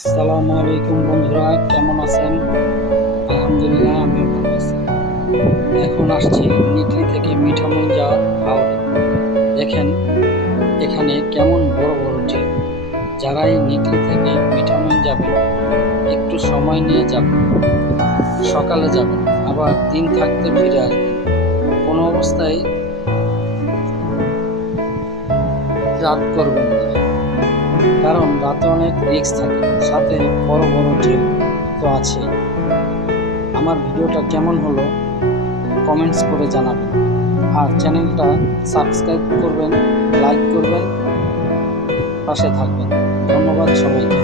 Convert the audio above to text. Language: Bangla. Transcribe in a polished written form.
আসসালামু আলাইকুম বন্ধুরা, কেমন আছেন? আলহামদুলিল্লাহ, আমিও ভালো আছি। এখন আসছি নিকলি থেকে মিঠামইঞ্জা হাওড়ে। দেখেন এখানে কেমন বড় বড় ঢেউ। যারাই নিকলি থেকে মিঠামইন যাবেন একটু সময় নিয়ে যাবেন, সকালে যাবেন, আবার দিন থাকতে ফিরে আসবেন। কোনো অবস্থায় রাত করবেন না, কারণ রাতে অনেক রিস্ক থাকে, সাথে বড় বড় ঢেউ তো আছে। আমার ভিডিওটা কেমন হলো কমেন্টস করে জানাবেন, আর চ্যানেলটা সাবস্ক্রাইব করবেন, লাইক করবেন, পাশে থাকবেন। ধন্যবাদ সবাইকে।